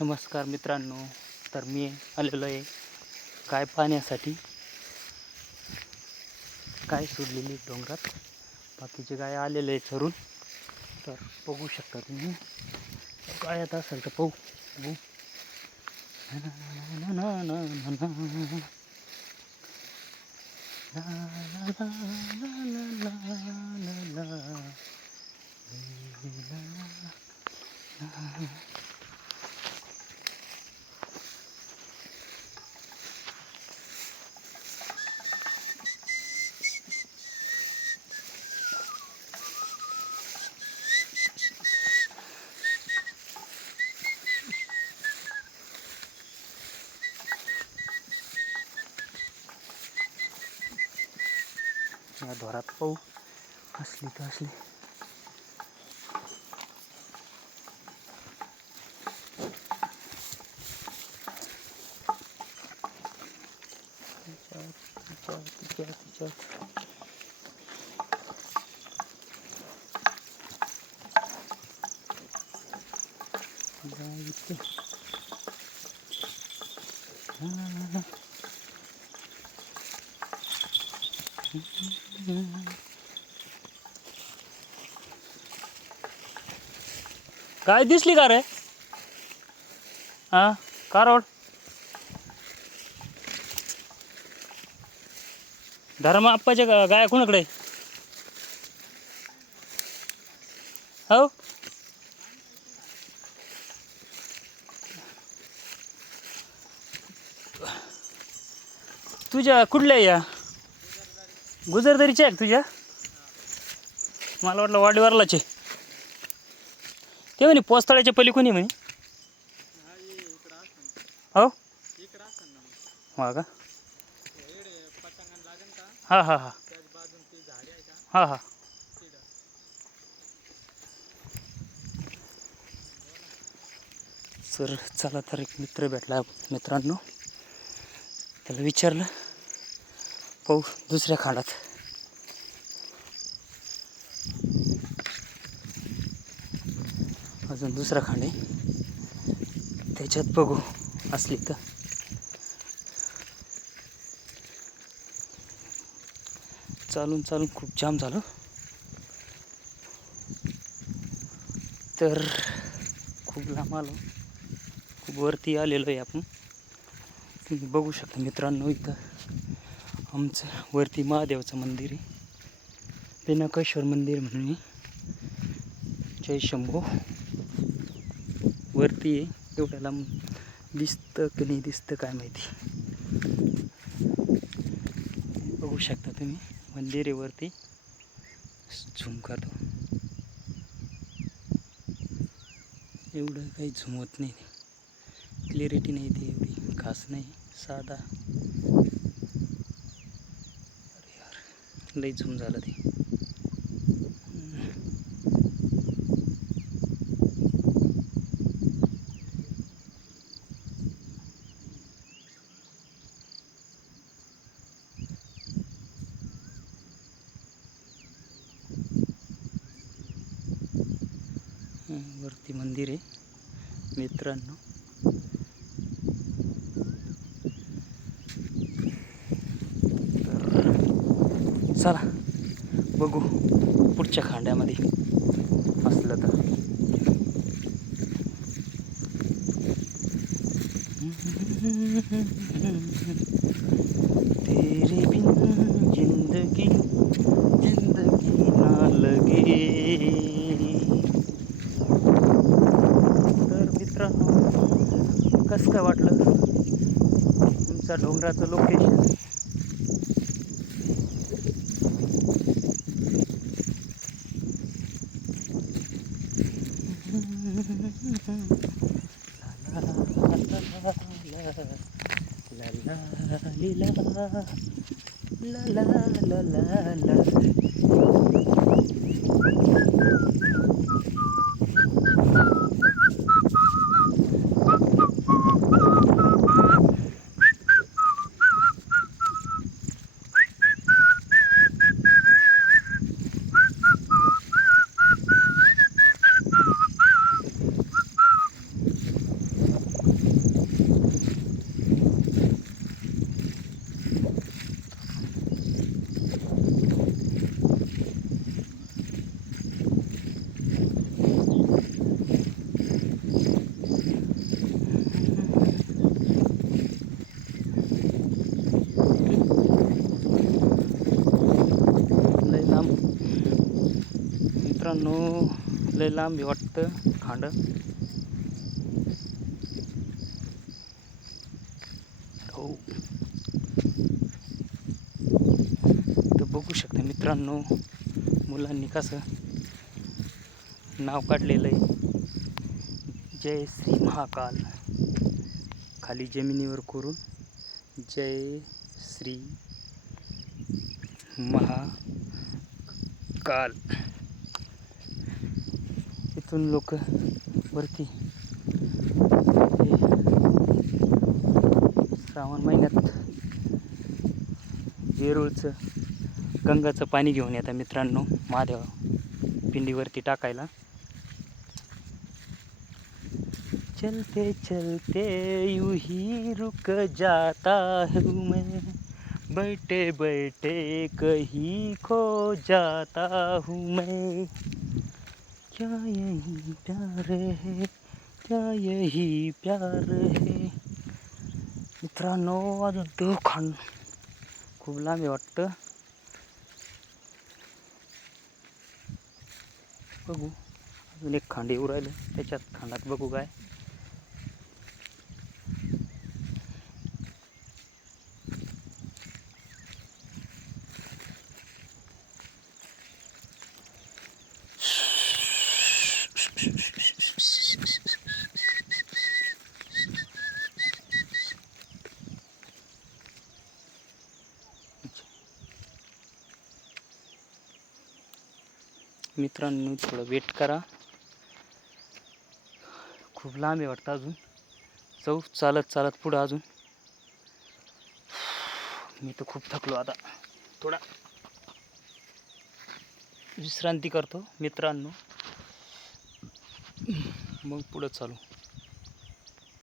नमस्कार मित्रांनो. तर मी आलेलो आहे गाय पाहण्यासाठी. गाय सोडलेली डोंगरात, बाकीचे गाय आलेले आहे चरून. तर बघू शकता तुम्ही, गाय आता असेल तर पाहू. या ढोरात पाहू, असली तर असली. काय दिसली का रे? हां, का रोड धर्मा आप्पाच्या गाया कोणाकडे? हो, तुझ्या कुठल्या या गुजरदरीच्या आहे तुझ्या? मला वाटलं वाडीवारलाचे. ते म्हणे पोस्तळ्याच्या पलीकडून म्हणे. हो, हा का? हां हां हां हां हां. सर चला, तर एक मित्र भेटला मित्रांनो. त्याला विचारलं, पाहू दुसऱ्या खांडात. अजून दुसरा खांड आहे, त्याच्यात बघू असली तर. चालून चालून खूप जाम झालं, तर खूप लांब आलो, खूप वरती आलेलो आहे आपण. तुम्ही बघू शकता मित्रांनो, इथं आमचं वरती महादेवाचं मंदिर आहे, पिनाकेश्वर मंदिर म्हणून. जय शंभो. वरती आहे, एवढ्या लांब दिसतं की नाही दिसतं काय माहिती. बघू शकता तुम्ही, मंदिर आहे वरती. झूम करतो, एवढं काही झूम होत नाही, क्लिअरिटी नाही ती एवढी खास नाही, साधा. अरे यार, लई झूम झालं ते. वरती मंदिर आहे मित्रांनो. चला बघू पुढच्या खांड्यामध्ये असलं तर. तेरे बिन जिंदगी जिंदगी ना लगे. तर मित्रांनो, कसं काय वाटलं तुमच्या डोंगराचं लोकेशन? मित्रांनो लय लांब वाटतं खांड. हो तर बघू शकता मित्रांनो, मुलांनी कसं नाव काढलेलं आहे, जय श्री महाकाल. खाली जमिनीवर कोरून जय श्री महाकाल. इथून लोक वरती श्रावण महिन्यात वेरूळचं गंगाचं पाणी घेऊन येतात मित्रांनो, महादेव पिंडीवरती टाकायला. चलते चलते यूं ही रुक जाता हूँ मैं, बैठे बैठे कहीं खो जाता हूँ मैं. क्या यही प्यार है, क्या यही प्यार है. मित्रांनो अजून तो खांड खूप लांब आहे वाटतं. बघू अजून एक खांड येऊ राहिलं, त्याच्यात खांडात बघू काय. मित्रांनो थोडं वेट करा, खूप लांब आहे वाटतं. अजून जाऊ चालत चालत पुढं. अजून मी तर खूप थकलो, आता थोडा विश्रांती करतो मित्रांनो, मग पुढं चालू.